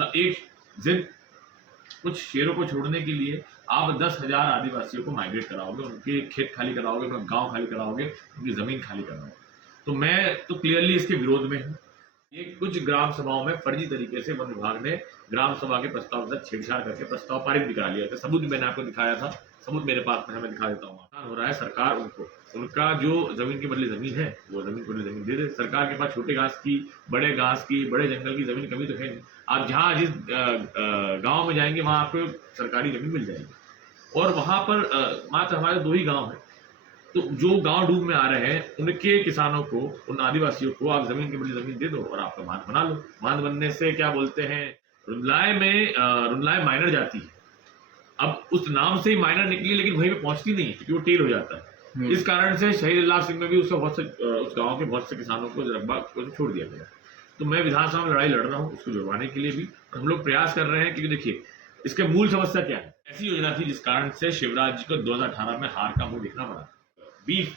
मतलब एक जिन कुछ शेरों को छोड़ने के लिए आप 10,000 आदिवासियों को माइग्रेट कराओगे, उनके खेत खाली कराओगे, उनका गांव खाली कराओगे, उनकी जमीन खाली कराओगे। तो मैं तो क्लियरली इसके विरोध में हूँ। ये कुछ ग्राम सभाओं में फर्जी तरीके से वन विभाग ने ग्राम सभा के प्रस्ताव के साथ छेड़छाड़ करके प्रस्ताव पारित भी करा लिया था। सबूत मैंने आपको दिखाया था, सबूत मेरे पास में है, मैं दिखा देता हूँ। हो रहा है सरकार उनका जो जमीन के बदले जमीन है वो जमीन के बदले जमीन दे दे। सरकार के पास छोटे घास की, बड़े घास की, बड़े जंगल की जमीन कमी तो है नहीं। आप जहाँ जिस गाँव में जाएंगे वहाँ आपको सरकारी जमीन मिल जाएगी। और वहाँ पर मात्र हमारे 2 ही गाँव है। तो जो गांव डूब में आ रहे हैं उनके किसानों को, उन आदिवासियों को आप जमीन के बदले जमीन दे दो और आपका बांध बना लो। बांध बनने से क्या बोलते हैं, रुनलाए माइनर जाती है। अब उस नाम से ही माइनर निकली, लेकिन वहीं पे पहुंचती नहीं क्योंकि वो टेल हो जाता है। इस कारण से शहीद लाल सिंह में भी उस गाँव के बहुत से किसानों को रकबा छोड़ दिया गया। तो मैं विधानसभा में लड़ाई लड़ रहा हूँ उसको जुड़वाने के लिए भी। हम लोग प्रयास कर रहे हैं क्योंकि देखिए इसके मूल समस्या क्या है। ऐसी योजना थी जिस कारण से शिवराज जी को 2018 में हार का मुंह देखना पड़ा। बीफ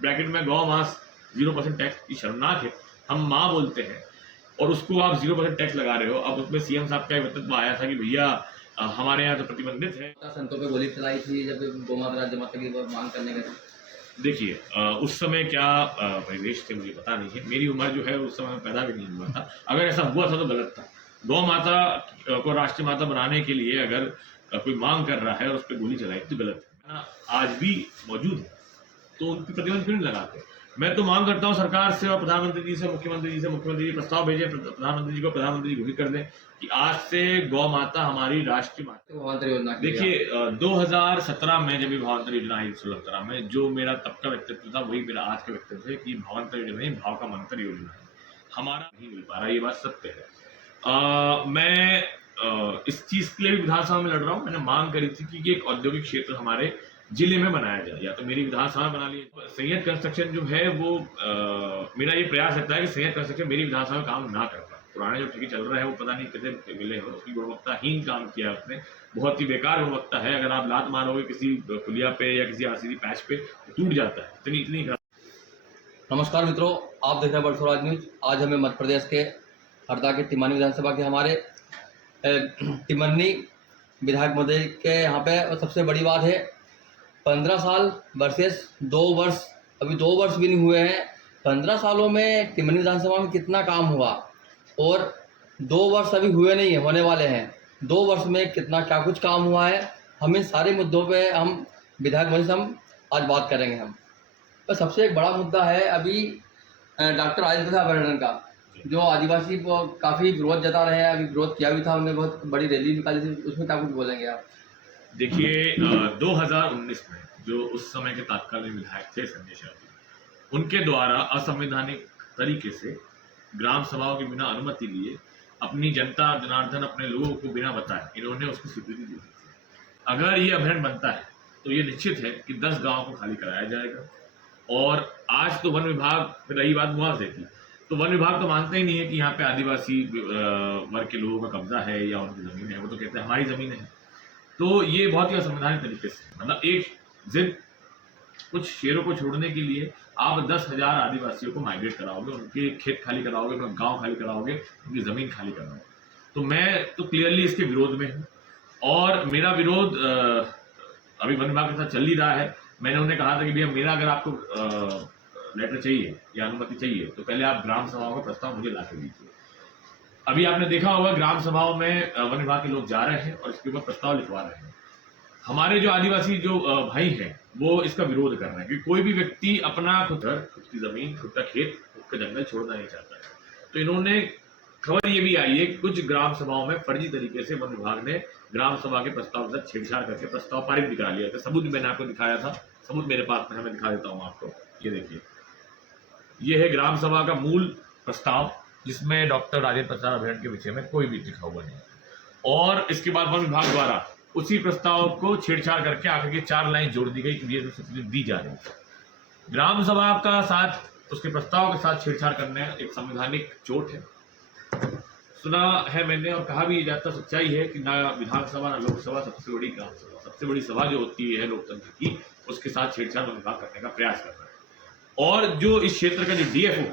ब्रैकेट में गौ मांस 0% टैक्स की शर्मनाक है। हम माँ बोलते हैं और उसको आप 0% टैक्स लगा रहे हो। अब उसमें सीएम साहब का वक्तव्य आया था कि भैया हमारे यहाँ तो प्रतिबंधित है। संतों पे गोली चलाई थी जब गौ माता राज्य माता की मांग करने का। देखिए उस समय क्या परिवेश थे मुझे पता नहीं है। मेरी उम्र जो है उस समय पैदा भी नहीं हुआ था। अगर ऐसा हुआ था तो गलत था। गौ माता को राष्ट्रीय माता बनाने के लिए अगर कोई मांग कर रहा है और उस पर गोली चलाई तो गलत है। आज भी मौजूद है तो उनकी प्रतिबंध क्यों नहीं लगाते। मैं तो मांग करता हूं सरकार से और प्रधानमंत्री जी से, मुख्यमंत्री जी प्रस्ताव भेजे प्रधानमंत्री जी को, प्रधानमंत्री जी घोषित कर दें कि आज से गौ माता हमारी राष्ट्रीय माता। भावांतर योजना देखिए 2017 में जब भावांतर योजना आई 2017 में, जो मेरा तब का व्यक्तित्व था वही मेरा आज का व्यक्तित्व है कि भावांतर योजना नहीं, भाव का मंत्र योजना है। हमारा नहीं मिल पा रहा, ये बात सत्य है। मैं इस चीज के लिए भी विधानसभा में लड़ रहा हूँ। मैंने मांग करी थी कि एक औद्योगिक क्षेत्र हमारे जिले में बनाया जाए, या तो मेरी विधानसभा बना ली। संयत कंस्ट्रक्शन जो है वो मेरा ये प्रयास रहता है कि संयत कंस्ट्रक्शन मेरी विधानसभा में काम ना कर पाए। पुराने जो ठेके चल रहा है वो पता नहीं कैसे मिले हो, उसकी गुणवत्ताहीन काम किया उसने, बहुत ही बेकार गुणवत्ता है। अगर आप लात मारोगे किसी पुलिया पे या किसी आरसीसी पैच पे तो टूट जाता है, इतनी। नमस्कार मित्रों, आप देख रहे हैं बर्ड स्वराज न्यूज। आज हमें मध्य प्रदेश के हरदा के टिमरनी विधानसभा के हमारे टिमरनी विधायक महोदय के यहाँ पे सबसे बड़ी बात है 15 साल वर्सेस 2 वर्ष। अभी 2 वर्ष भी नहीं हुए हैं। 15 सालों में टिमरनी विधानसभा में कितना काम हुआ और 2 वर्ष अभी हुए नहीं है, होने वाले हैं। 2 वर्ष में कितना क्या कुछ काम हुआ है, हम इन सारे मुद्दों पे हम विधायक महोदय से हम आज बात करेंगे। हम तो सबसे एक बड़ा मुद्दा है अभी डॉक्टर राजेंद्र प्रसाद अभ्यारण्य का, जो आदिवासी को काफ़ी विरोध जता रहे हैं। अभी विरोध किया भी था, उन्होंने बहुत बड़ी रैली निकाली थी, उसमें क्या कुछ बोलेंगे आप? देखिए 2019 में जो उस समय के तत्कालीन विधायक थे संजय शाह, उनके द्वारा असंवैधानिक तरीके से ग्राम सभाओं के बिना अनुमति लिए अपनी जनता जनार्दन, अपने लोगों को बिना बताए इन्होंने उसको स्वीकृति दी थी। अगर ये अभ्यारण्य बनता है तो ये निश्चित है कि 10 गाँव को खाली कराया जाएगा। और आज तो वन विभाग, रही बात मुआवजे की, तो वन विभाग तो मानता ही नहीं है कि यहाँ पे आदिवासी वर्ग के लोगों का कब्जा है या उनकी जमीन है। वो तो कहते हैं हमारी जमीन है। तो ये बहुत ही असंवैधानिक तरीके से, मतलब एक जिन कुछ शेरों को छोड़ने के लिए आप 10,000 आदिवासियों को माइग्रेट कराओगे, उनके खेत खाली कराओगे, उनका गांव खाली कराओगे, उनकी जमीन खाली कराओगे। तो मैं तो क्लियरली इसके विरोध में हूँ और मेरा विरोध अभी वन विभाग के साथ चल ही रहा है। मैंने उन्हें कहा था कि भैया मेरा अगर आपको लेटर चाहिए या अनुमति चाहिए तो पहले आप ग्राम सभाओं का प्रस्ताव मुझे ला के दीजिए। अभी आपने देखा होगा ग्राम सभाओं में वन विभाग के लोग जा रहे हैं और इसके ऊपर प्रस्ताव लिखवा रहे हैं। हमारे जो आदिवासी जो भाई हैं वो इसका विरोध कर रहे हैं कि कोई भी व्यक्ति अपना खुद घर, खुद की जमीन, खुद का खेत, खुद का जंगल छोड़ना नहीं चाहता है। तो इन्होंने, खबर ये भी आई है कि कुछ ग्राम सभाओं में फर्जी तरीके से वन विभाग ने ग्राम सभा के प्रस्ताव के साथ छेड़छाड़ करके प्रस्ताव पारित भी करा लिया था। सबूत मैंने आपको दिखाया था, सबूत मेरे पास में है, मैं दिखा देता हूँ आपको। ये देखिए, ये है ग्राम सभा का मूल प्रस्ताव जिसमें डॉक्टर राजेंद्र प्रसाद अभ्यारण्य के विषय में कोई भी लिखा हुआ नहीं। और इसके बाद वन विभाग द्वारा उसी प्रस्ताव को छेड़छाड़ करके आगे के 4 लाइन जोड़ दी गई कि ये स्वीकृति दी जा रही है। ग्राम सभा का साथ उसके प्रस्ताव के साथ छेड़छाड़ करने एक संवैधानिक चोट है। सुना है मैंने और कहा भी जाता, सच्चाई है कि ना विधानसभा ना लोकसभा, सबसे बड़ी ग्राम सभा, सबसे बड़ी सभा जो होती है लोकतंत्र की, उसके साथ छेड़छाड़ वन विभाग करने का प्रयास कर रहा है। और जो इस क्षेत्र का जो डीएफओ,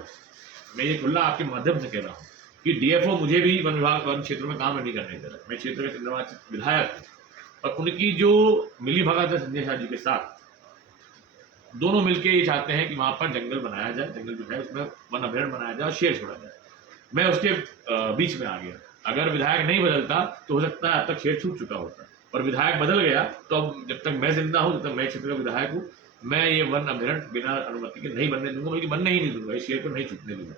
मैं ये खुला आपके माध्यम से कह रहा हूँ कि डीएफओ मुझे भी वन विभाग वन क्षेत्र में काम नहीं करने दे रहा। मैं क्षेत्र के चंद्रवा विधायक हूँ और उनकी जो मिली भगत है संजय शाह जी के साथ, दोनों मिलकर ये चाहते हैं कि वहां पर जंगल बनाया जाए, जंगल जो है उसमें वन अभ्यारण्य बनाया जाए और शेर छोड़ा जाए। मैं उसके बीच में आ गया। अगर विधायक नहीं बदलता तो हो सकता है अब तक शेर छूट चुका होता, और विधायक बदल गया तो अब जब तक मैं जिंदा हूं, जब तक मैं क्षेत्र का विधायक हूं, मैं ये वन अभ्यारण्य बिना अनुमति के नहीं बनने दूंगा, बल्कि बनने ही नहीं दूंगा, इस शेर को नहीं छूटने दूंगा।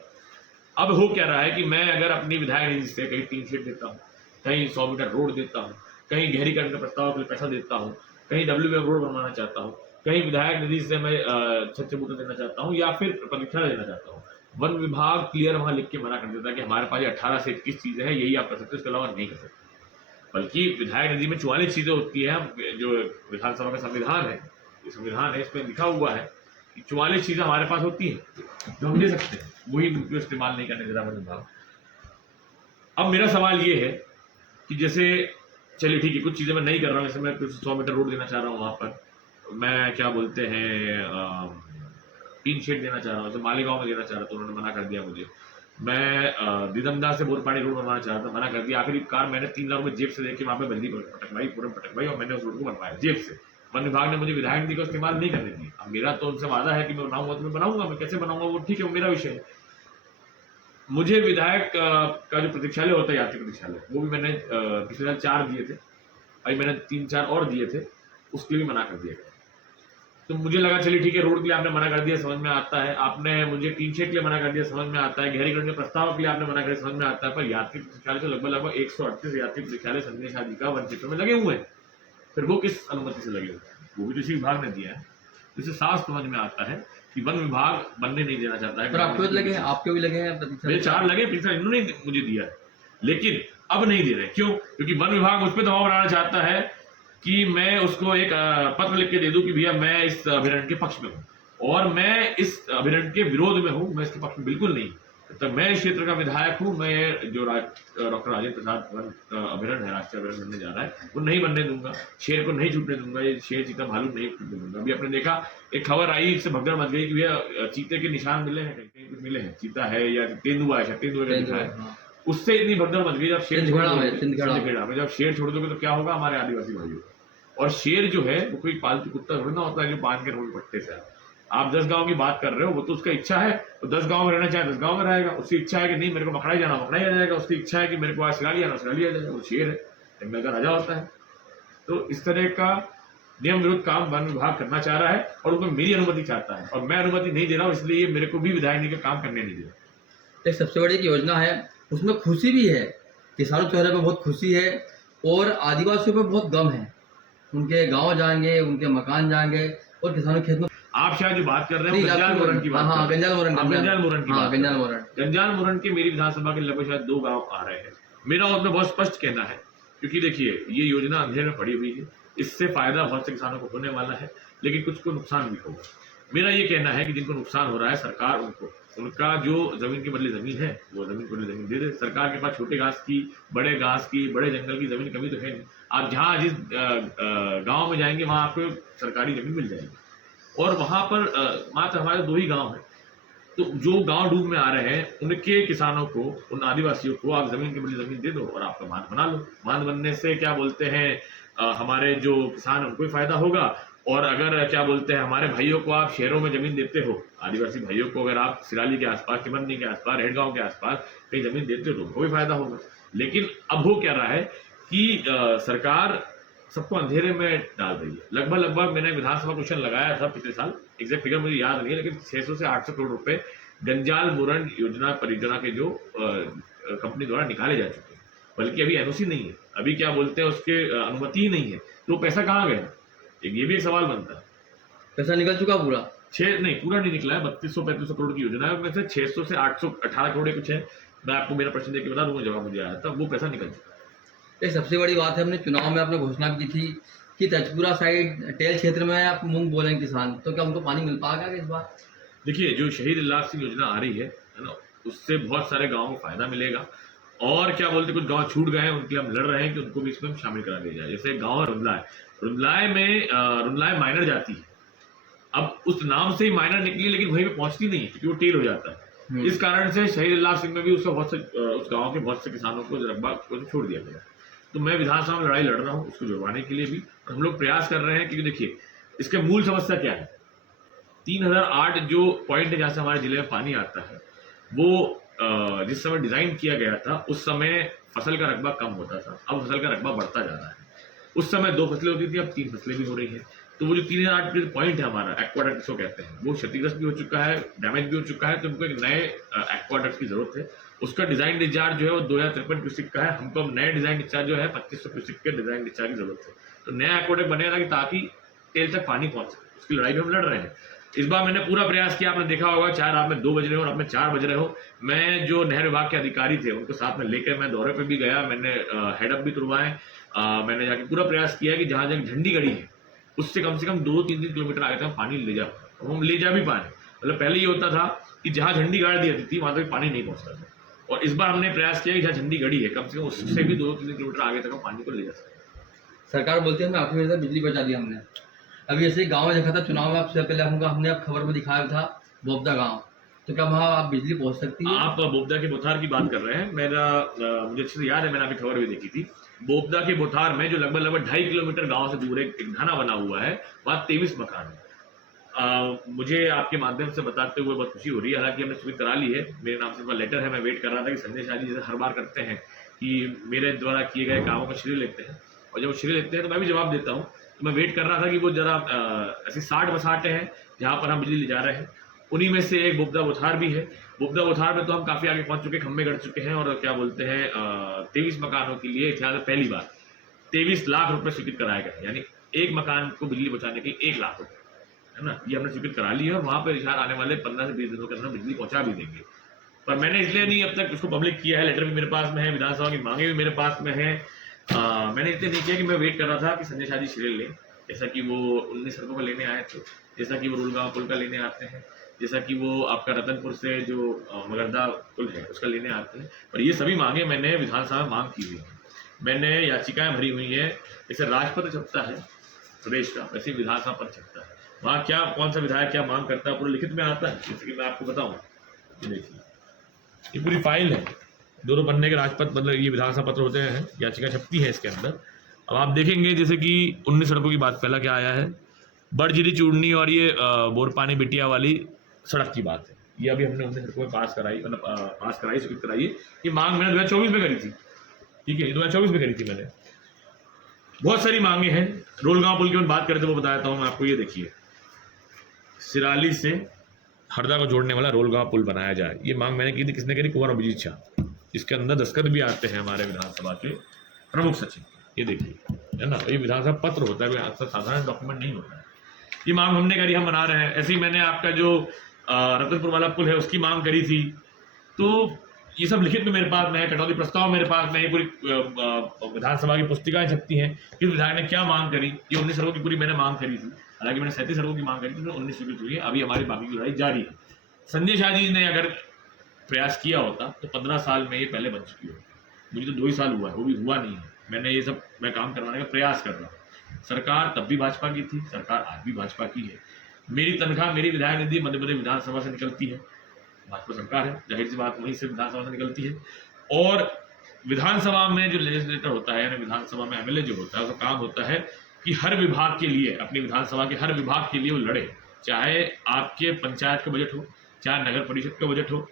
अब हो क्या रहा है कि मैं अगर अपनी विधायक निधि से कहीं 3 शेड देता हूँ, कहीं 100 मीटर रोड देता हूँ, कहीं गहरीकरण के प्रस्ताव के लिए पैसा देता हूँ, कहीं WM रोड बनवाना चाहता हूँ, कहीं विधायक निधि से मैं छत चबूतरा देना चाहता हूँ या फिर परीक्षा देना चाहता हूँ, वन विभाग क्लियर वहां लिख के मना कर देता है कि हमारे पास 18 से 21 चीजें हैं, यही आप कर सकते हो, इसके अलावा नहीं कर सकते। बल्कि विधायक निधि में 44 चीजें होती है। जो विधानसभा का संविधान है, ये संविधान है, इसमें लिखा हुआ है कि 44 चीजें हमारे पास होती हैं जो हम दे सकते हैं, वही उनको इस्तेमाल नहीं करने देता वन विभाग। अब मेरा सवाल ये है कि जैसे चलिए ठीक है, कुछ चीजें मैं नहीं कर रहा हूँ, जैसे मैं कुछ 100 मीटर रोड देना चाह रहा हूँ, वहां पर मैं क्या बोलते हैं 3 शेड देना चाह रहा हूँ, जैसे मालेगांव में देना चाह रहा था, उन्होंने मना कर दिया मुझे। मैं दिदमदा से बोरपाड़ी रोड बनवाना चाह रहा था, मना कर दिया। आखिरकार मैंने 3 लाख रुपए जेब से देके वहां पे बल्ली पटकवाई, पूरन पटकवाई और मैंने उस रोड को बनवाया जेब से। वन विभाग ने मुझे विधायक निधि का इस्तेमाल नहीं करने दी। अब मेरा तो उनसे वादा है कि मैं बनाऊंगा तो मैं बनाऊंगा, मैं कैसे बनाऊंगा वो ठीक है, वो मेरा विषय है। मुझे विधायक का जो प्रतीक्षालय होता है, यात्री प्रतीक्षालय, वो भी मैंने पिछले साल 4 दिए थे, अभी मैंने 3-4 और दिए थे, उसके लिए भी मना कर दिया गया। तो मुझे लगा चलिए ठीक है, रोड के लिए आपने मना कर दिया, समझ में आता है, आपने मुझे 3 शेड के लिए मना कर दिया, समझ में आता है, गहरीकरण के प्रस्ताव के लिए आपने मना कर दिया, समझ में आता है, पर यात्री प्रतीक्षालय से लगभग 138 यात्री प्रतीक्षालय संजय शाह जी का वन क्षेत्र में लगे हुए हैं। फिर वो किस अनुमति से लगे हुए हैं? वो भी कृषि विभाग ने दिया है। इससे साफ समझ में आता है कि वन विभाग बनने नहीं देना चाहता है। पर आपके भी लगे हैं, आपके भी लगे हैं प्रतीक्षा? मेरे 4 लगे, पिछले इन्होंने मुझे दिया है, लेकिन अब नहीं दे रहे। क्यों? क्योंकि वन विभाग उस पर दबाव बनाना चाहता है कि मैं उसको एक पत्र लिख के दे दूं कि भैया मैं इस अभ्यारण्य के पक्ष में हूं, और मैं इस अभ्यारण्य के विरोध में हूं, मैं इसके पक्ष में बिल्कुल नहीं। तब मैं इस क्षेत्र का विधायक हूं, मैं जो डॉक्टर राजेंद्र प्रसाद वन अभ्यारण्य है, राष्ट्रीय अभ्यारण्य बनने जा रहा है, वो नहीं बनने दूंगा। शेर को नहीं छूटने दूंगा, ये शेर चीता भालू नहीं छूटने दूंगा। अभी आपने देखा एक खबर आई, इससे भगदड़ मच गई कि भैया चीते के निशान मिले हैं, कहीं कुछ मिले हैं, चीता है या तेंदुआ है, तेंदुआ का लिखा है। उससे इतनी भगदड़ मच गई जब शेर सिंधखेड़ा में जब शेर छोड़ दोगे तो क्या होगा हमारे आदिवासी भाइयों। और शेर जो है वो कोई पालतू कुत्ता थोड़ी ना होता है जो बांध के रोड पट्टे से। आप 10 गांव की बात कर रहे हो, वो तो उसका इच्छा है, तो 10 गांव में रहना चाहे 10 गांव में रहेगा। उसकी इच्छा है कि नहीं मेरे को मखड़ाई जाना, मखड़ाई आ जाएगा। उसकी इच्छा है कि मेरे को आज सिराली आना, सिराली आ जाएगा। वो शेर है, जंगल का राजा होता है। तो इस तरह का नियम विरुद्ध काम वन विभाग करना चाह रहा है और उनको मेरी अनुमति चाहता है, और मैं अनुमति नहीं दे रहा हूँ, इसलिए मेरे को भी विधायक निधि का काम करने नहीं दे रहा। एक सबसे बड़ी योजना है, उसमें खुशी भी है, किसानों चेहरे पर बहुत खुशी है और आदिवासियों पर बहुत गम है। उनके गांव जाएंगे, उनके मकान जाएंगे और किसानों खेत में। आप शायद जो बात कर रहे हो गंजाल मोरन की बात, गंजाल मोरन की बात। गंजाल मोरन के मेरी विधानसभा के लगभग शायद 2 गांव आ रहे हैं। मेरा उसमें बहुत स्पष्ट कहना है, क्योंकि देखिए ये योजना अंधेरे में पड़ी हुई है, इससे फायदा बहुत से किसानों को होने वाला है, लेकिन कुछ को नुकसान भी होगा। मेरा ये कहना है कि जिनको नुकसान हो रहा है, सरकार उनको उनका जो जमीन के बदले जमीन है वो जमीन के बदले जमीन दे दे। सरकार के पास छोटे घास की, बड़े घास की, बड़े जंगल की जमीन कमी तो है नहीं। आप जहाँ जिस गांव में जाएंगे वहां आपको सरकारी जमीन मिल जाएगी, और वहां पर मात्र हमारे 2 ही गांव हैं। तो जो गांव डूब में आ रहे हैं उनके किसानों को, उन आदिवासियों को आप जमीन के बदले जमीन दे दो और आपका बांध बना लो। बांध बनने से क्या बोलते हैं हमारे जो किसान उनको ही फायदा होगा, और अगर क्या बोलते हैं हमारे भाइयों को आप शहरों में जमीन देते हो, आदिवासी भाइयों को अगर आप सिराली के आसपास, टिमरनी के आसपास, हेडगांव के आसपास कहीं जमीन देते हो तो उनको भी फायदा होगा। लेकिन अब हो क्या रहा है कि सरकार सबको अंधेरे में डाल रही है। लगभग मैंने विधानसभा क्वेश्चन लगाया था पिछले साल, एग्जैक्ट फिगर मुझे याद नहीं है, लेकिन 600 से 800 करोड़ रुपए गंजाल मोरन योजना परियोजना के जो कंपनी द्वारा निकाले जा चुके हैं, बल्कि अभी एनओसी नहीं है, अभी क्या बोलते हैं उसके अनुमति ही नहीं है। तो पैसा कहाँ गया, ये भी एक सवाल बनता है। पैसा निकल चुका पूरा? नहीं, पूरा नहीं निकला है। 3200-3500 करोड़ की योजना है, उसमें से 600 से 818 करोड़ कुछ है। मैं आपको मेरा प्रश्न देकर बता दूंगा, जवाब मुझे आया था, वो पैसा निकल चुका है। एक सबसे बड़ी बात है, हमने चुनाव में आपने घोषणा की थी कि तजपुरा साइड टेल क्षेत्र में आप मूंग बोलेंगे किसान, तो क्या उनको पानी मिल पाएगा इस बार? देखिए जो शहीद इलाज सिंह योजना आ रही है ना, उससे बहुत सारे गाँव को फायदा मिलेगा। और क्या बोलते कुछ गांव छूट गए हैं, उनके हम लड़ रहे हैं कि उनको भी इसमें शामिल करा दिया जाए। जैसे गांव रुंदलाय में रुंदलाय माइनर जाती है। अब उस नाम से ही माइनर निकली, लेकिन वहीं पे पहुंचती नहीं है क्योंकि वो टेल हो जाता है। इस कारण से शहीद लाल सिंह में भी उसका उस गांव के बहुत से किसानों को रकबा को छोड़ दिया गया। तो मैं विधानसभा में लड़ाई लड़ रहा हूँ उसको जुड़वाने के लिए भी, और हम लोग प्रयास कर रहे हैं, क्योंकि देखिए इसके मूल समस्या क्या है। 3008 जो पॉइंट है जहाँ से हमारे जिले में पानी आता है, वो जिस समय डिजाइन किया गया था उस समय फसल का रकबा कम होता था, अब फसल का रकबा बढ़ता जा रहा है। उस समय 2 फसलें होती थी, अब 3 फसलें भी हो रही हैं। तो वो जो 3008 पॉइंट है हमारा एक्वाडक्ट जिसको कहते हैं, वो क्षतिग्रस्त भी हो चुका है, डैमेज भी हो चुका है। तो हमको एक नए एक्वाडक्ट की जरूरत है। उसका डिजाइन डिस्चार्ज जो है वो 2053 क्यूसेक का है। हमको अब नए डिजाइन डिस्चार्ज जो है 2500 क्यूसेक के डिजाइन डिस्चार्ज की जरूरत है। तो नया एक्वाडक्ट बनेगा ताकि तेल तक पानी पहुंच सके, उसकी लड़ाई भी हम लड़ रहे हैं। इस बार मैंने पूरा प्रयास किया, आपने देखा होगा, चाहे रात में 2 बज रहे हो और अब में 4 बज रहे हो, मैं जो नहर विभाग के अधिकारी थे उनको साथ में लेकर मैं दौरे पे भी गया। मैंने हेडअप भी तुड़वाए, मैंने जाके पूरा प्रयास किया कि जहां जहां झंडी गड़ी है उससे कम से कम 2-3 किलोमीटर आगे तक पानी ले जा, हम ले जा भी पाए। मतलब पहले ये होता था कि जहां झंडी गाड़ दी जाती थी वहां तक पानी नहीं पहुंचता था, और इस बार हमने प्रयास किया कि जहां झंडी गड़ी है कम से कम उससे भी 2-3 किलोमीटर आगे तक हम पानी को ले जा सकते। सरकार बोलती है हमें आखिरी में बिजली बचा दी हमने। अभी ऐसे ही गाँव में देखा था चुनाव में, आपसे पहले हमने अब खबर में दिखाया था बोबदा गाँव, तो क्या वहाँ आप बिजली पहुँच सकती है? आप बोबदा के बोथार की बात कर रहे हैं। मुझे अच्छे से याद है, मैंने अभी खबर भी देखी थी। बोबदा के बोथार में जो लगभग 2.5 किलोमीटर गांव से दूर एक ढाना बना हुआ है, वहाँ 23 मकान है। मुझे आपके माध्यम से बताते हुए बहुत खुशी हो रही है। हालांकि हमने स्वीकृत करा ली है, मेरे नाम से लेटर है। मैं वेट कर रहा था कि संजय शाह जी जैसे हर बार करते हैं कि मेरे द्वारा किए गए कामों का श्रेय लेते हैं, और जब वो श्रेय लेते हैं तो मैं भी जवाब देता हूँ। तो मैं वेट कर रहा था कि वो जरा ऐसी 60 बसाहटें हैं जहाँ पर हम बिजली ले जा रहे हैं, उन्हीं में से एक बोबदा बोथार भी है। बोबदा बोथार में तो हम काफी आगे पहुंच चुके, खंभे गढ़ चुके हैं, और क्या बोलते हैं 23 मकानों के लिए इतिहास में पहली बार 23 लाख रुपए स्वीकृत कराए गए, यानी एक मकान को बिजली बचाने के 1 लाख रुपए, है ना, ये हमने स्वीकृत करा ली है। और वहां पर इशार आने वाले 15 से 20 दिनों के अंदर बिजली पहुंचा भी देंगे। पर मैंने इसलिए नहीं अब तक उसको पब्लिक किया है, लेटर भी मेरे पास में है, विधानसभा की मांगे भी मेरे पास में है। मैंने इसलिए नहीं किया कि मैं वेट कर रहा था कि संजय शाह जी श्रेय लें, जैसा कि वो 19 सड़कों को लेने आए थे, जैसा कि वो रुलगांव पुल का लेने आते हैं, जैसा कि वो आपका रतनपुर से जो मगरदा पुल है उसका लेने आते हैं। पर ये सभी मांगे मैंने विधानसभा में मांग की हुई है, मैंने याचिकाएं भरी हुई हैं। जैसे राजपत्र छपता है प्रदेश का, वैसे विधानसभा पत्र छपता है। वहाँ क्या कौन सा विधायक क्या मांग करता है पूरा लिखित में आता है। जैसे कि मैं आपको बताऊँ, ये देखिए ये पूरी फाइल है, 2 पन्ने के राजपत्र, मतलब ये विधानसभा पत्र होते हैं, याचिका छपती है इसके अंदर। अब आप देखेंगे जैसे कि 19 सड़कों की बात पहला क्या आया है, बड़जिरी चूड़नी और ये बोरपानी बिटिया वाली सड़क की बात है। ये अभी हमने 19 सड़कों में पास कराई, मतलब पास कराई, स्वीकृत कराई है। ये मांग मैंने 2024 में करी थी, ठीक है, 2024 में करी थी मैंने। बहुत सारी मांगे हैं। रोलगांव पुल की मैं बात करते वो बताता हूँ मैं आपको। ये देखिए, सिराली से हरदा को जोड़ने वाला रोलगांव पुल बनाया जाए, ये मांग मैंने की थी। किसने करी? कुंवर अभिजीत शाह। इसके अंदर दस्तखत भी आते हैं हमारे विधानसभा के प्रमुख सचिव। ये देखिए, है ना, ये विधानसभा पत्र होता है, साधारण डॉक्यूमेंट नहीं होता है। ये मांग हमने करी, हम बना रहे हैं। ऐसे ही मैंने आपका जो रतनपुर वाला पुल है उसकी मांग करी थी। तो ये सब लिखित में मेरे पास में है, कटौती प्रस्ताव मेरे पास में, ये पूरी विधानसभा की पुस्तिकाएं छपती हैं कि विधायक ने क्या मांग करी। ये 19 सड़कों की पूरी मैंने मांग करी थी, हालांकि मैंने 37 सड़कों की मांग करी थी, तो 19 स्वीकृत हुई है। अभी हमारी बाकी की लड़ाई जारी है। संजय शाह जी ने अगर प्रयास किया होता तो 15 साल में ये पहले बन चुकी होती। मुझे तो 2 ही साल हुआ है, वो भी हुआ नहीं है। मैंने ये सब मैं काम करवाने का प्रयास कर रहा हूँ। सरकार तब भी भाजपा की थी, सरकार आज भी भाजपा की है। मेरी तनख्वाह, मेरी विधायक निधि मध्य प्रदेश विधानसभा से निकलती है, भाजपा सरकार है, जाहिर सी बात वहीं से विधानसभा से निकलती है। और विधानसभा में जो लेजिस्लेटर होता है, यानी विधानसभा में एमएलए जो होता है, उसका काम होता है कि हर विभाग के लिए, अपनी विधानसभा के हर विभाग के लिए वो लड़े। चाहे आपके पंचायत का बजट हो, चाहे नगर परिषद का बजट हो।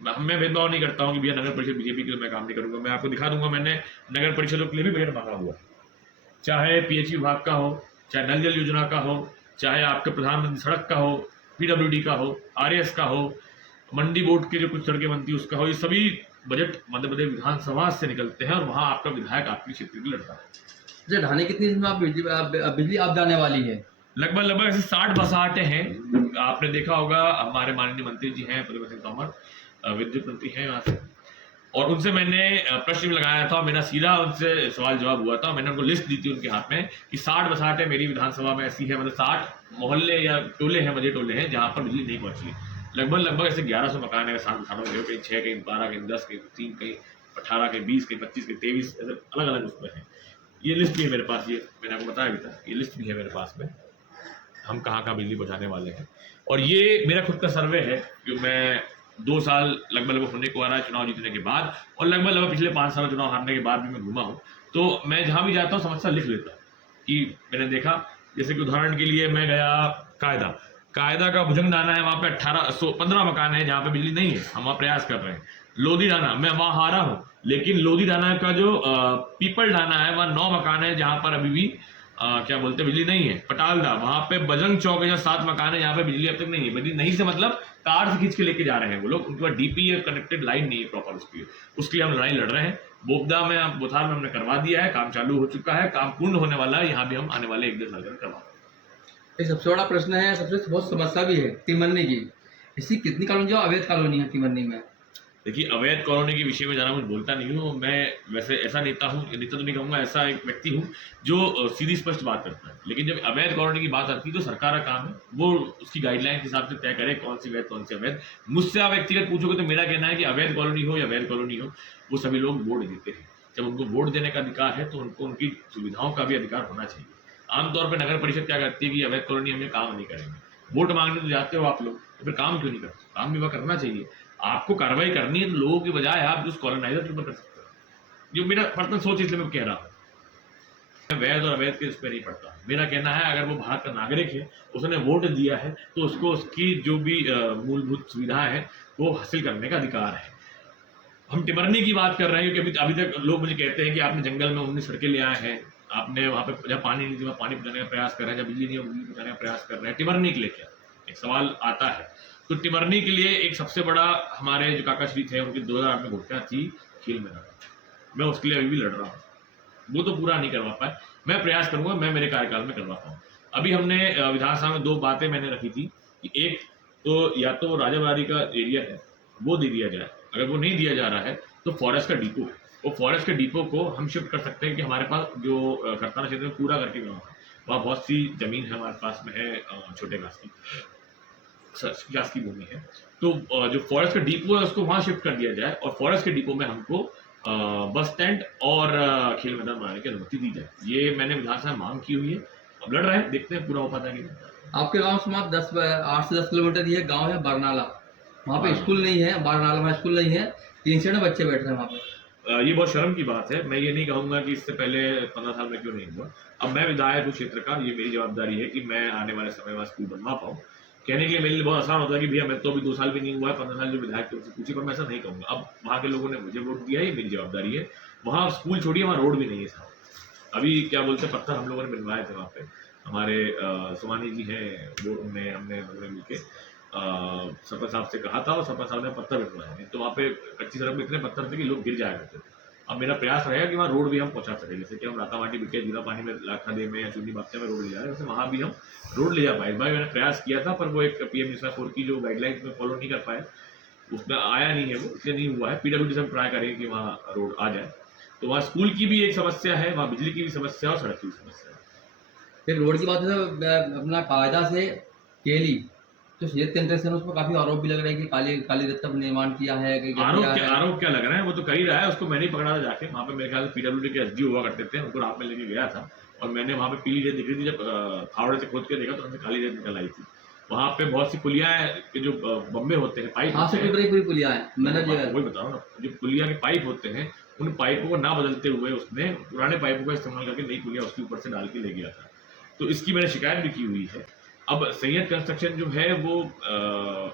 मैं भेदभाव नहीं करता हूँ कि भैया नगर परिषद बीजेपी के लिए मैं काम नहीं करूंगा। मैं आपको दिखा दूंगा, मैंने नगर परिषदों के लिए भी बजट मांगा हुआ है, चाहे पीएचई विभाग का हो, चाहे नल जल योजना का हो, चाहे आपके प्रधानमंत्री सड़क का हो, पीडब्ल्यूडी का हो, आरएस का हो, मंडी बोर्ड की जो कुछ सड़कें बनती है उसका हो। ये सभी बजट मध्य प्रदेश विधानसभा से निकलते हैं और वहाँ आपका विधायक आपके क्षेत्र की लड़ता है। ढाने कितनी दिन में आप बिजली आप जाने वाली है? लगभग ऐसे 60 बसाहटें हैं। आपने देखा होगा, हमारे माननीय मंत्री जी हैं प्रद्युम्न सिंह तोमर, विद्युत मंत्री हैं यहाँ से, और उनसे मैंने प्रश्न भी लगाया था। मेरा सीधा उनसे सवाल जवाब हुआ था। मैंने उनको लिस्ट दी थी उनके हाथ में कि 60 बसाहटें मेरी विधानसभा में ऐसी है, मतलब 60 मोहल्ले या टोले हैं, मजे टोले हैं, जहाँ पर बिजली नहीं पहुंची। लगभग ऐसे 1100 मकान है, 60 बसाहटों में, कहीं 6, कहीं 12, कहीं 10, कहीं 3, कहीं 18, कहीं 20, कहीं 25, कहीं 23, ऐसे अलग अलग उसमें है। ये लिस्ट भी है मेरे पास, ये मैंने आपको बताया भी था, ये लिस्ट भी है मेरे पास में, हम कहाँ बिजली पहुँचाने वाले हैं। और ये मेरा खुद का सर्वे है जो मैं 2 साल लगभग होने को आ रहा है चुनाव जीतने के बाद, और लगभग पिछले 5 साल चुनाव हारने के बाद भी मैं घूमा हूँ। तो मैं जहाँ भी जाता हूँ समस्या लिख लेता हूँ कि मैंने देखा, जैसे कि उदाहरण के लिए मैं गया कायदा, कायदा का भुजंगदाना है, वहाँ पे 15 मकान है जहाँ पे बिजली नहीं है, हम वहाँ प्रयास कर रहे हैं। लोधी डाना, मैं वहाँ हारा हूँ, लेकिन लोधी डाना का जो पीपल डाना है वहाँ 9 मकान है जहाँ पर अभी भी क्या बोलते हैं बिजली नहीं है। पटालदा, वहाँ पे बजरंग चौक है, 7 मकान है जहाँ पे बिजली अब तक नहीं है। बिजली नहीं से मतलब कार से खींच के लेके जा रहे हैं वो लोग, उनके पास डीपी या कनेक्टेड लाइन नहीं है प्रॉपर, उसके लिए हम लड़ाई लड़ रहे हैं। बोगदा में, बोथार में हमने करवा दिया है, काम चालू हो चुका है, काम पूर्ण होने वाला है, यहाँ भी हम आने वाले 1-1.5 साल में करवा देंगे। ये सबसे बड़ा प्रश्न है, सबसे बहुत समस्या भी है तिमन्नी की। ऐसी कितनी कॉलोनी जो अवैध कॉलोनी है तिमन्नी में? देखिए, अवैध कॉलोनी के विषय में ज़्यादा कुछ बोलता नहीं हूँ मैं, वैसे ऐसा नेता हूँ, नेता तो नहीं कहूँगा, ऐसा एक व्यक्ति हूँ जो सीधी स्पष्ट बात करता है। लेकिन जब अवैध कॉलोनी की बात आती है तो सरकार का काम है वो उसकी गाइडलाइन के हिसाब से तय करे कौन सी वैध कौन सी अवैध। मुझसे आप व्यक्तिगत पूछोगे तो मेरा कहना है कि अवैध कॉलोनी हो या वैध कॉलोनी हो, वो सभी लोग वोट देते हैं। जब उनको वोट देने का अधिकार है तो उनको उनकी सुविधाओं का भी अधिकार होना चाहिए। आमतौर पर नगर परिषद क्या करती है कि अवैध कॉलोनी हमें काम नहीं करेंगे, वोट मांगने तो जाते हो आप लोग, तो फिर काम क्यों नहीं करते? काम भी वह करना चाहिए। आपको कार्रवाई करनी है तो लोगों की बजाय आप उस कॉलोनाइजर के ऊपर कर सकते हो। जो मेरा पर्सनल सोच, इसलिए मैं कह रहा हूँ, मैं वैध और अवैध के इस पर नहीं पड़ता। मेरा कहना है अगर वो भारत का नागरिक है, उसने वोट दिया है, तो उसको उसकी जो भी मूलभूत सुविधा है वो हासिल करने का अधिकार है। हम टिमरनी की बात कर रहे हैं क्योंकि अभी तक लोग मुझे कहते हैं कि आपने जंगल में 19 सड़कें ले आए हैं, आपने वहाँ पे जब पानी नहीं थी वहाँ पानी पहुँचाने का प्रयास कर रहे हैं, जब बिजली नहीं है बिजली पहुँचाने का प्रयास कर रहे हैं। टिमरनी के लिए क्या एक सवाल आता है। तो टिमरनी के लिए एक सबसे बड़ा हमारे जो काका श्री थे उनकी 2008 में घोषणा थी खेल मैदान, मैं उसके लिए अभी भी लड़ रहा हूँ। वो तो पूरा नहीं करवा पाए, मैं प्रयास करूंगा मैं मेरे कार्यकाल में करवा पाऊँ। अभी हमने विधानसभा में 2 बातें मैंने रखी थी कि एक तो या तो राजाबाड़ी का एरिया है वो दे दिया जाए, अगर वो नहीं दिया जा रहा है तो फॉरेस्ट का डिपो है, वो फॉरेस्ट के डिपो को हम शिफ्ट कर सकते हैं कि हमारे पास जो करताना क्षेत्र में पूरा करके गाँव है, वहाँ बहुत सी जमीन है हमारे पास में है, छोटे घास की भूमि है, तो जो फॉरेस्ट का डिपो है उसको वहाँ शिफ्ट कर दिया जाए और फॉरेस्ट के डिपो में हमको बस स्टैंड और खेल मैदान बनाने की अनुमति दी जाए। ये मैंने विधानसभा में मांग की हुई है, अब लड़ रहे हैं, देखते हैं पूरा हो पाता है कि नहीं। आपके गांव से वहाँ 8 से 10 किलोमीटर ये गांव है बरनाला, वहाँ पे स्कूल नहीं है, बरनाला में स्कूल नहीं है, 300 बच्चे बैठ रहे हैं वहाँ पे। ये बहुत शर्म की बात है। मैं ये नहीं कहूँगा कि इससे पहले 15 साल में क्यों नहीं हुआ। अब मैं विधायक हूँ क्षेत्र का, ये मेरी जवाबदारी है कि मैं आने वाले समय में स्कूल बनवा पाऊँ। कहने के लिए मेरे लिए बहुत आसान होता है कि भैया मैं तो अभी 2 साल भी नहीं हुआ है, 15 साल जो विधायक थे उनसे पूछी, पर मैं ऐसा नहीं कहूँगा। अब वहाँ के लोगों ने मुझे वोट दिया है, ये मेरी जवाबदारी है। वहाँ स्कूल छोड़िए, वहाँ रोड भी नहीं है साहब। अभी क्या बोलते हैं, पत्थर हम लोगों ने मिलवाए थे वहाँ पे, हमारे सुमानी जी हैं वो, हमने मिलके सरपंच साहब से कहा था और सरपंच साहब ने पत्थर मिलवाए, तो वहाँ पे कच्ची सड़क में इतने पत्थर थे कि लोग गिर जाया करते थे। अब मेरा प्रयास रहेगा कि वहाँ रोड भी हम पहुँचा सकें, जैसे कि हम रातामाटी बिके जीरा पानी में लाखादे में या चुनी बागचा में रोड ले जा रहे हैं, वैसे वहाँ भी हम रोड ले जा पाए। भाई मैंने प्रयास किया था पर वो एक PM मिश्रा 4 की जो गाइडलाइंस में फॉलो नहीं कर पाए, उसमें आया नहीं है, वो इसलिए नहीं हुआ है। PWD से हम ट्राई करेंगे कि वहाँ रोड आ जाए। तो वहाँ स्कूल की भी एक समस्या है, वहाँ बिजली की भी समस्या है और सड़क की भी समस्या है। फिर रोड की बात है तो अपना कायदा से केली जो सेहत केंद्र से उसमें काफी आरोप भी लग रहे हैं कि काली रेत का निर्माण किया है। आरोप क्या लग रहा है, वो तो कर ही रहा है। उसको मैंने ही पकड़ा था जाके, वहाँ पे मेरे ख्याल से PWD के SDO हुआ करते थे, उनको रात में लेके गया था और मैंने वहाँ पे पीली रेत दिख रही थी, जब फावड़े से खोद के देखा तो उनसे काली रेत निकल आई थी। वहाँ पे बहुत सी पुलिया के जो बम्बे होते हैं, पाइप से टूट रही पूरी पुलिया है, मैंने वही बताओ ना, जो पुलिया के पाइप होते हैं उन पाइपों को ना बदलते हुए उसने पुराने पाइपों का इस्तेमाल करके नई पुलिया उसके ऊपर से डाल के ले गया था। तो इसकी मैंने शिकायत भी की हुई है। अब सैयद कंस्ट्रक्शन जो है वो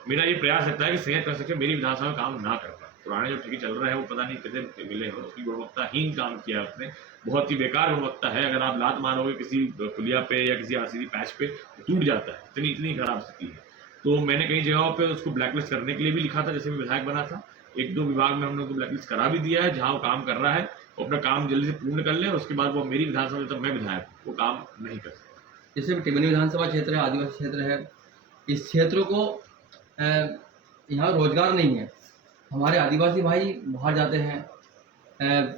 मेरा ये प्रयास रहता है कि सैयद कंस्ट्रक्शन मेरी विधानसभा में काम ना कर पाए। पुराने जो ठेके चल रहा है वो पता नहीं कितने मिले हैं, उसकी गुणवत्ताहीन काम किया उसने, बहुत ही बेकार गुणवत्ता है। अगर आप लात मारोगे किसी पुलिया पे या किसी RCC पैच पे तो टूट जाता है, इतनी खराब स्थिति है। तो मैंने कई जगहों पे उसको ब्लैकलिस्ट करने के लिए भी लिखा था, जैसे मैं विधायक बना था। 1-2 विभाग में हमने उसको ब्लैकलिस्ट करा भी दिया है, जहाँ वो काम कर रहा है वो अपना काम जल्दी से पूर्ण कर ले और उसके बाद वो मेरी विधानसभा में, जब मैं विधायक वो काम नहीं कर सकता। जैसे टिमरनी विधानसभा क्षेत्र है, आदिवासी क्षेत्र है, इस क्षेत्र को यहाँ रोजगार नहीं है। हमारे आदिवासी भाई बाहर जाते हैं,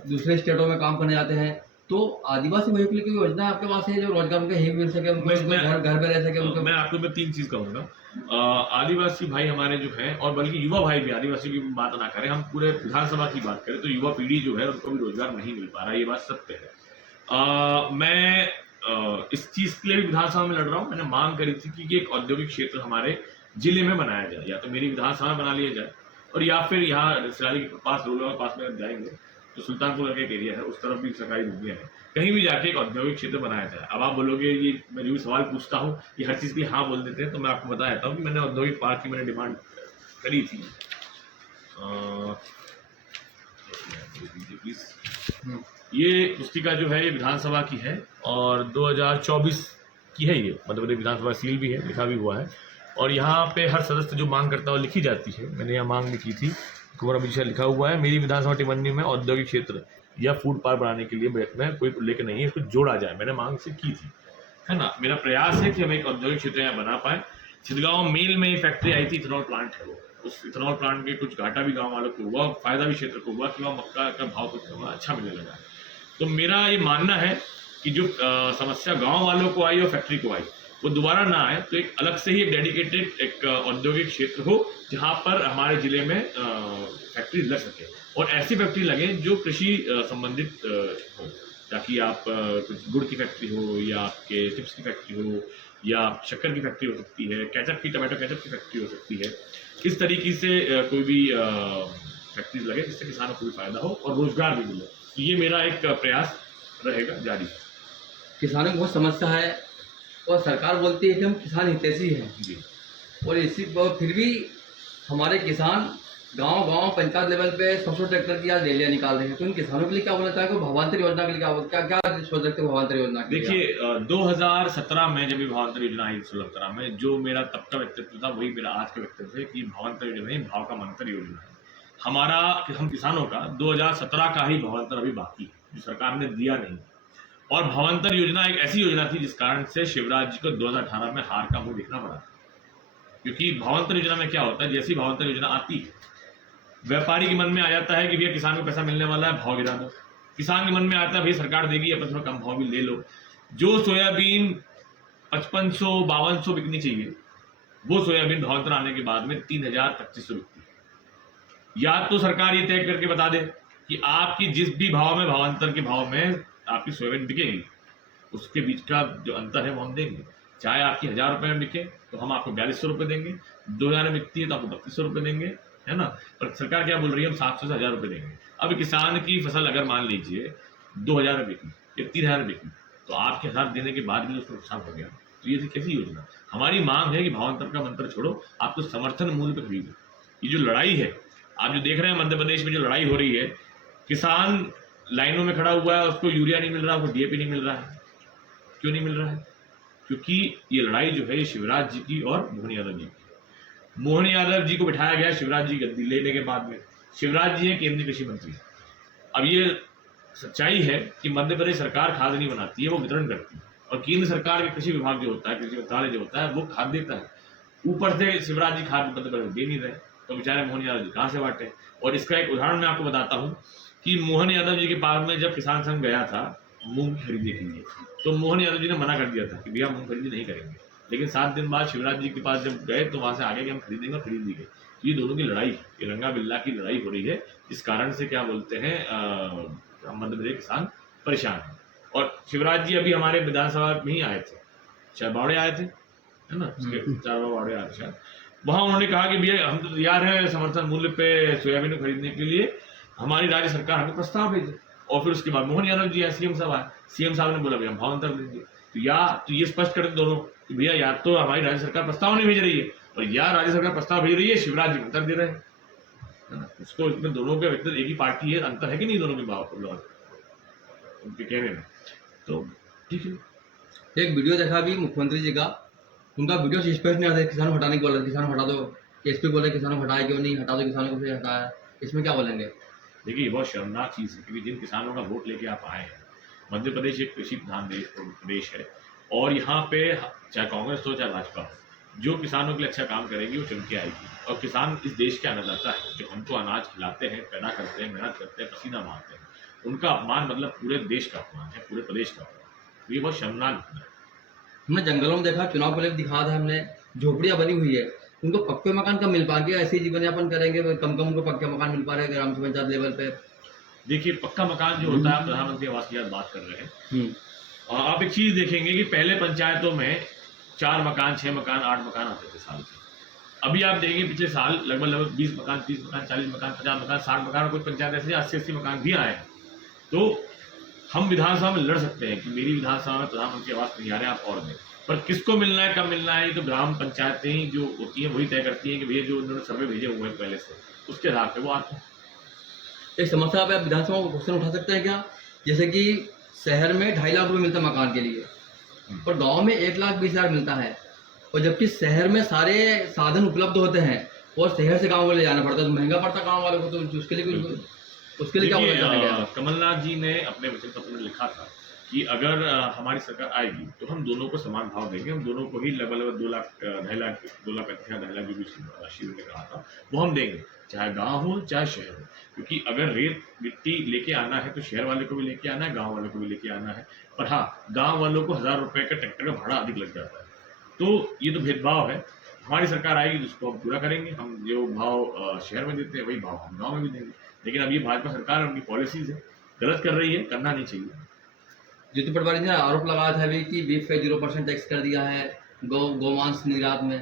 दूसरे स्टेटों में काम करने जाते हैं, तो आदिवासी भाइयों के लिए कोई योजना आपके पास है जो रोजगार उनके ही मिल सके, उनको घर में रह सके उनको? मैं आपको 3 चीज कहूँगा। आदिवासी भाई हमारे जो हैं, और बल्कि युवा भाई भी, आदिवासी की बात ना करें, हम पूरे विधानसभा की बात करें तो युवा पीढ़ी जो है उनको भी रोजगार नहीं मिल पा रहा है, ये बात सत्य है। मैं इस चीज के लिए भी विधानसभा में लड़ रहा हूँ। मैंने मांग करी थी कि एक औद्योगिक क्षेत्र हमारे जिले में बनाया जाए, या तो मेरी विधानसभा में बना लिया जाए और या फिर यहाँ सिराजी के पास रोड के पास में आप जाएंगे तो सुल्तानपुर का एक एरिया है, उस तरफ भी सरकारी भूमियां है, कहीं भी जाके एक औद्योगिक क्षेत्र बनाया जाए। अब आप बोलोगे ये मैं जो भी सवाल पूछता हूँ ये हर चीज़ की हाँ बोल देते हैं, तो मैं आपको बता देता हूँ कि मैंने औद्योगिक पार्क की मैंने डिमांड करी थी। प्लीज, ये पुस्तिका जो है ये विधानसभा की है और 2024 की है। ये मध्य प्रदेश विधानसभा सील भी है, लिखा भी हुआ है, और यहाँ पे हर सदस्य जो मांग करता है वो लिखी जाती है। मैंने यहाँ मांग लिखी थी, कुमार अभिषेक लिखा हुआ है, मेरी विधानसभा टिमरनी में औद्योगिक क्षेत्र या फूड पार्क बनाने के लिए बजट में कोई लेकर नहीं है, इसको जोड़ा जाए। मैंने मांग से की थी, है ना। मेरा प्रयास है कि हम एक औद्योगिक क्षेत्र यहाँ बना पाए। छिदगांव मिल में फैक्ट्री आई थी, इथेनॉल प्लांट है वो, उस इथेनॉल प्लांट के कुछ घाटा भी गाँव वालों को हुआ, फायदा भी क्षेत्र को हुआ कि वहाँ मक्का का भाव कुछ अच्छा मिलने लगा। तो मेरा ये मानना है कि जो समस्या गाँव वालों को आई और फैक्ट्री को आई वो दोबारा ना आए, तो एक अलग से ही एक डेडिकेटेड एक औद्योगिक क्षेत्र हो जहाँ पर हमारे जिले में फैक्ट्री लग सके, और ऐसी फैक्ट्री लगे जो कृषि संबंधित हो, ताकि आप कुछ गुड़ की फैक्ट्री हो या आपके चिप्स की फैक्ट्री हो या शक्कर की फैक्ट्री हो सकती है, केचप की, टमाटो केचप की फैक्ट्री हो सकती है। इस तरीके से कोई भी फैक्ट्रीज लगे जिससे किसानों को भी फायदा हो और रोजगार भी मिले। तो ये मेरा एक प्रयास रहेगा जारी। किसानों को बहुत समस्या है और सरकार बोलती है कि हम किसान हितैषी हैं जी, और इसी फिर भी हमारे किसान गांव पंचायत लेवल पे 100 ट्रैक्टर की आज रैलियां निकाल रहे हैं। तो इन किसानों के लिए क्या बोलना चाहेंगे? भावांतर योजना के लिए क्या सोच सकते हैं? भावांतर योजना के लिए देखिए 2017 में जब ये भावांतर योजना आई 16 में, जो मेरा तब का व्यक्तित्व था वही मेरा आज का व्यक्तित्व है कि भावांतर योजना ही भाव का मंत्र योजना है हमारा। हम किसानों का 2017 का ही भावांतर अभी बाकी है, जो सरकार ने दिया नहीं। और भावांतर योजना एक ऐसी योजना थी जिस कारण से शिवराज जी को 2018 में हार का मुंह देखना पड़ा, क्योंकि भावांतर योजना में क्या होता है, जैसी भावांतर योजना आती है व्यापारी के मन में आ जाता है कि भैया किसान को पैसा मिलने वाला है, भाव गिरा दो। किसान के मन में आता है भैया सरकार देगी, अपना थोड़ा कम भाव भी ले लो। जो सोयाबीन 5500 5200 बिकनी चाहिए, वो सोयाबीन भावांतर आने के बाद में 3000-2500 बिकती है। या तो सरकार ये तय करके बता दे कि आपकी जिस भी भाव में भावांतर के भाव में आपकी सोयाबीन बिकेगी, उसके बीच का जो अंतर है वो हम देंगे। चाहे आपकी 1000 रुपये में बिके तो हम आपको 4200 रुपये देंगे, 2000 में बिकती है तो आपको 3200 रुपये देंगे, है ना। पर सरकार क्या बोल रही है, हम 700 से 1000 रुपये देंगे। अब किसान की फसल अगर मान लीजिए 2000 में बिकी या 3000 में बिकी, तो आपके 1000 देने के बाद भी उसको नुकसान हो गया। तो ये कैसी योजना? हमारी मांग है कि भावांतर का मंत्र छोड़ो, आप तो समर्थन मूल्य पर खरीदो। ये जो लड़ाई है आप जो देख रहे हैं मध्य प्रदेश में जो लड़ाई हो रही है, किसान लाइनों में खड़ा हुआ है, उसको यूरिया नहीं मिल रहा, उसको डीएपी नहीं मिल रहा है। क्यों नहीं मिल रहा है? क्योंकि ये लड़ाई जो है शिवराज जी की और मोहन यादव जी की। मोहन यादव जी को बिठाया गया शिवराज जी गद्दी लेने के बाद में। शिवराज जी हैं केंद्रीय कृषि मंत्री। अब ये सच्चाई है कि मध्य प्रदेश सरकार खाद नहीं बनाती है, वो वितरण करती है, और केंद्र सरकार के कृषि विभाग जो होता है, कृषि मंत्रालय जो होता है, वो खाद देता है। ऊपर से शिवराज जी खाद मध्य प्रदेश दे नहीं रहे, तो बेचारे मोहन यादव जी कहाँ से बांटे? और इसका एक उदाहरण मैं आपको बताता हूँ कि मोहन यादव जी के पास में जब किसान संघ गया था मूंग खरीदने के लिए, तो मोहन यादव जी ने मना कर दिया था कि भैया मूंग खरीदी नहीं करेंगे। लेकिन 7 दिन बाद शिवराज जी के पास जब गए तो वहां से आगे कि हम खरीदेंगे, और खरीद ली गई। तो ये दोनों की लड़ाई, ये रंगा बिल्ला की लड़ाई हो रही है, इस कारण से क्या बोलते हैं मध्य प्रदेश किसान परेशान है। और शिवराज जी अभी हमारे विधानसभा में ही आए थे, शायद बावड़े आए थे, है ना, 4 बावड़े आए थे शायद। वहां उन्होंने कहा कि भैया हम तो तैयार है समर्थन मूल्य पे सोयाबीन खरीदने के लिए, हमारी राज्य सरकार हमें प्रस्ताव भेजे। और फिर उसके बाद मोहन यादव जी सीएम साहब आए, सीएम साहब ने बोला भैया हम भावांतर देंगे। तो ये स्पष्ट कर दोनों कि भैया या तो हमारी राज्य सरकार प्रस्ताव नहीं भेज रही है, और या राज्य सरकार प्रस्ताव भेज रही है, शिवराज जी मंत्र दे रहे हैं, है ना। उसको इसमें दोनों के व्यक्ति एक ही पार्टी है, अंतर है कि नहीं दोनों के भाव उनके कहने में? तो ठीक है। एक वीडियो देखा अभी मुख्यमंत्री जी का, उनका वीडियो से स्पष्ट नहीं आता है, किसानों हटाने को बोल रहे, किसानों हटा दो, एसपी बोले किसानों को हटाए क्यों नहीं, हटा दो किसानों को, फिर हटाया। इसमें क्या बोलेंगे? देखिए बहुत शर्मनाक चीज़ है, क्योंकि जिन किसानों का वोट लेके आप आए हैं, मध्य प्रदेश एक कृषि प्रधान प्रदेश है, और यहाँ पे चाहे कांग्रेस हो चाहे भाजपा हो, जो किसानों के लिए अच्छा काम करेगी वो चुन के आएगी। और किसान इस देश के अन्नदाता है, जो हमको अनाज खिलाते हैं, पैदा करते हैं, मेहनत करते हैं, पसीना मारते हैं। उनका अपमान मतलब पूरे देश का अपमान है, पूरे प्रदेश का अपमान। तो ये बहुत शर्मनाक है। हमने जंगलों में देखा, चुनाव पहले दिखा था हमने, झोपड़ियाँ बनी हुई है, उनको पक्के मकान कब मिल पाएंगे? ऐसे ही जीवन यापन करेंगे, कम उनको पक्के मकान मिल पा रहे हैं ग्राम पंचायत लेवल पे। देखिए पक्का मकान जो होता है, प्रधानमंत्री आवास की बात कर रहे हैं, आप एक चीज देखेंगे कि पहले पंचायतों में 4 मकान, 6 मकान, 8 मकान आते थे साल के, अभी आप देखेंगे पिछले साल लगभग 20 मकान, 30 मकान, 40 मकान, 50 मकान, 60 मकान, और कुछ पंचायत ऐसे 80-80 मकान भी आए हैं। तो हम विधानसभा में लड़ सकते हैं कि मेरी विधानसभा में प्रधानमंत्री आवास नहीं आ रहे, आप और दें, पर किसको मिलना है, कब मिलना है, ये तो ग्राम पंचायतें ही जो होती हैं वही तय करती हैं कि भैया जो उन्होंने सर्वे भेजे हुए हैं पहले से, उसके आधार पर वो आते हैं। एक समस्या पे आप विधानसभा को क्वेश्चन उठा सकते हैं क्या? जैसे कि शहर में 2.5 लाख रुपए मिलता है मकान के लिए, पर गांव में 1,20,000 मिलता है, और जबकि शहर में सारे साधन उपलब्ध होते हैं और शहर से गांव को ले जाना पड़ता है, तो महंगा पड़ता है गांव वालों को। तो उसके लिए क्या देखिए, बोलना चाहेंगे? कमलनाथ जी ने अपने वचन पत्र में लिखा था कि अगर हमारी सरकार आएगी तो हम दोनों को समान भाव देंगे, हम दोनों को ही लगभग 2 लाख, 2.5 लाख, 2 लाख 2.5 लाख के बीच राशि उन्होंने कहा था, वो हम देंगे, चाहे गांव हो चाहे शहर हो। क्योंकि अगर रेत मिट्टी लेके आना है तो शहर वाले को भी लेके आना है, गाँव वाले को भी लेके आना है। पर हाँ, गाँव वालों को 1,000 रुपये का ट्रैक्टर का भाड़ा अधिक लग जाता है, तो ये तो भेदभाव है। हमारी सरकार आएगी तो उसको हम पूरा करेंगे, हम जो भाव शहर में देते हैं वही भाव हम गाँव में भी देंगे। लेकिन अब ये भाजपा सरकार उनकी पॉलिसीज है, गलत कर रही है, करना नहीं चाहिए। जीतू पटवारी ने आरोप लगाया था अभी कि बीफ पे 0% टैक्स कर दिया है गोमांस निर्यात में।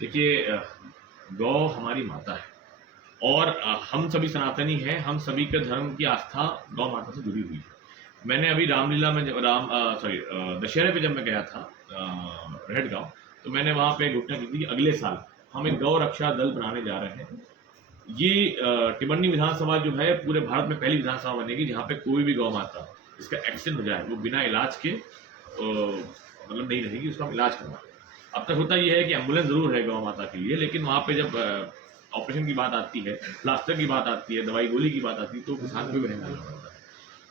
देखिए, गौ हमारी माता है और हम सभी सनातनी हैं, हम सभी के धर्म की आस्था गौ माता से जुड़ी हुई है। मैंने अभी रामलीला में दशहरे पे जब मैं गया था रहटगांव, तो मैंने वहाँ पे घोषणा की थी कि अगले साल हम एक गौ रक्षा दल बनाने जा रहे हैं। ये टिमरनी विधानसभा जो है पूरे भारत में पहली विधानसभा बनेगी जहाँ पे कोई भी गौ माता इसका एक्सीडेंट हो जाए वो बिना इलाज के मतलब नहीं रहेगी, उसका हम इलाज करवाएं। अब तक होता यह है कि एम्बुलेंस जरूर है गौ माता के लिए, लेकिन वहाँ पे जब ऑपरेशन की बात आती है, प्लास्टर की बात आती है, दवाई गोली की बात आती है, तो किसान को भी रहना पड़ता है।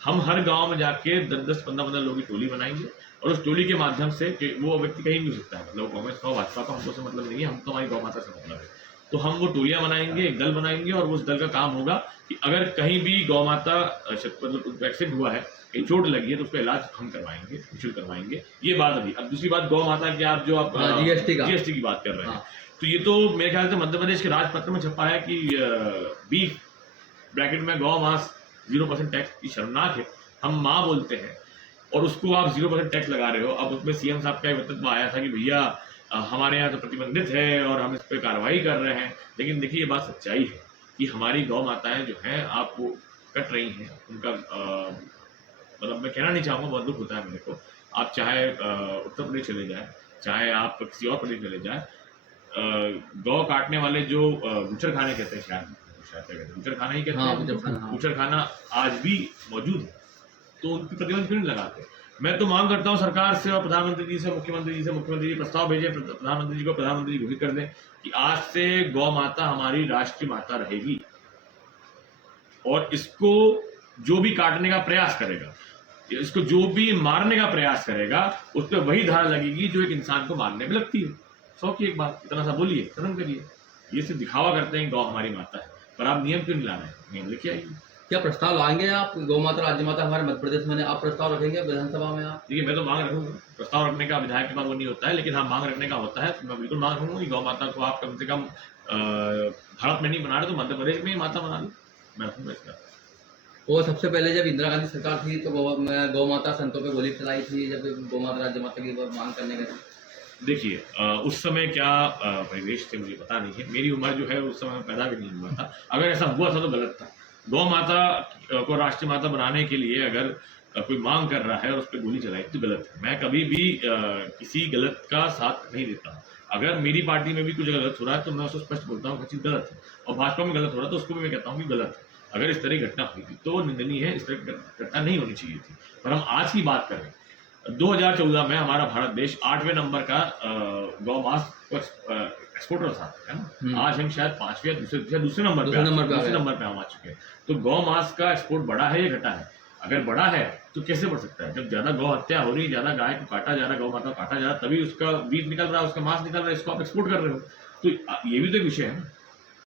हम हर गांव में जाके 10-10, 15-15 लोगों की टोली बनाएंगे और उस टोली के माध्यम से वो व्यक्ति कहीं भी हो सकता है, मतलब कांग्रेस का भाजपा का हमको से मतलब नहीं है, हम तो हमारी गौ माता से मतलब है। तो हम वो टोलियां बनाएंगे, एक दल बनाएंगे और उस दल का काम होगा कि अगर कहीं भी गौ माता मतलब एक्सीडेंट हुआ है, कहीं चोट लगी है, तो उसका इलाज हम करवाएंगे, निःशुल्क करवाएंगे। ये बात अभी। अब दूसरी बात, गौ माता की आप जो जीएसटी की बात कर रहे हैं, तो ये तो मेरे ख्याल से मध्य प्रदेश के राजपत्र में छपा है कि बीफ ब्रैकेट में गौ मांस 0% टैक्स की शर्मनाक है। हम माँ बोलते हैं और उसको आप 0% टैक्स लगा रहे हो। अब उसमें सीएम साहब का वक्तव्य आया था कि भैया हमारे यहाँ तो प्रतिबंधित है और हम इस पर कार्रवाई कर रहे हैं, लेकिन देखिए ये बात सच्चाई है कि हमारी गौ माताएं जो हैं आप वो कट रही हैं, उनका मतलब मैं कहना नहीं चाहूँगा, बहुत दुख होता है मेरे को। आप चाहे उत्तर प्रदेश चले जाए, चाहे आप किसी और प्रदेश चले जाए, गौ काटने वाले जो बूचर खाने कहते हैं, शायद बूचर खाना ही कहते हैं, बूचर खाना आज भी मौजूद है, तो उनकी प्रतिबंध क्यों नहीं लगाते? मैं तो मांग करता हूं सरकार से और प्रधानमंत्री जी से, मुख्यमंत्री जी प्रस्ताव भेजें प्रधानमंत्री जी को, प्रधानमंत्री जी घोषित कर दें कि आज से गौ माता हमारी राष्ट्रीय माता रहेगी और इसको जो भी काटने का प्रयास करेगा, इसको जो भी मारने का प्रयास करेगा, उस पर वही धारा लगेगी जो एक इंसान को मारने में लगती है। 100 की एक बात, इतना सा बोलिए, खत्म करिए। ये सिर्फ दिखावा करते हैं गौ हमारी माता है, पर आप नियम क्यों नहीं ला रहे हैं? नियम लेके आइए। क्या प्रस्ताव लाएंगे आप? गौ माता राज्य माता हमारे मध्य प्रदेश में, आप प्रस्ताव रखेंगे विधानसभा में? आप देखिए, मैं तो मांग रखूंगा, प्रस्ताव रखने का विधायक के पास वो नहीं होता है, लेकिन हाँ मांग रखने का होता है। तो मैं बिल्कुल मांग रखूंगा कि गौ माता को आप कम से कम भारत में नहीं बना रहे तो मध्य प्रदेश में ही माता बना लो, मैं रखूंगा इसका। वो सबसे पहले जब इंदिरा गांधी सरकार थी तो गौ माता संतों पे गोली चलाई थी, जब गौ माता राज्य माता की मांग करने गए। देखिए, उस समय क्या परिवेश थे मुझे पता नहीं है, मेरी उम्र जो है उस समय पैदा भी नहीं हुआ था। अगर ऐसा हुआ था तो गलत था। गौ माता को राष्ट्रीय माता बनाने के लिए अगर कोई मांग कर रहा है और उस पर गोली चलाई तो गलत है। मैं कभी भी किसी गलत का साथ नहीं देता। अगर मेरी पार्टी में भी कुछ गलत हो रहा है तो मैं उसको स्पष्ट बोलता हूँ कि चीज़ गलत है, और भाजपा में गलत हो रहा है तो उसको भी मैं कहता हूँ कि गलत है। अगर इस तरह की घटना हुई थी तो निंदनीय है, इस तरह की घटना नहीं होनी चाहिए थी। पर हम आज की बात करें, 2014 में हमारा भारत देश 8वें नंबर का गौ मांस एक्सपोर्टर था, है ना। आज हम शायद 5वें या दूसरे नंबर पे हम आ चुके हैं। तो गौ मांस का एक्सपोर्ट बढ़ा है या घटा है? अगर बढ़ा है तो कैसे बढ़ सकता है? जब ज्यादा गौ हत्या हो रही है, ज्यादा गाय को काटा जा रहा है, गौ माता को काटा जा रहा है, तभी उसका बीज निकल रहा है, उसका मांस निकल रहा है, इसको आप एक्सपोर्ट कर रहे हो। तो ये भी तो एक विषय है ना।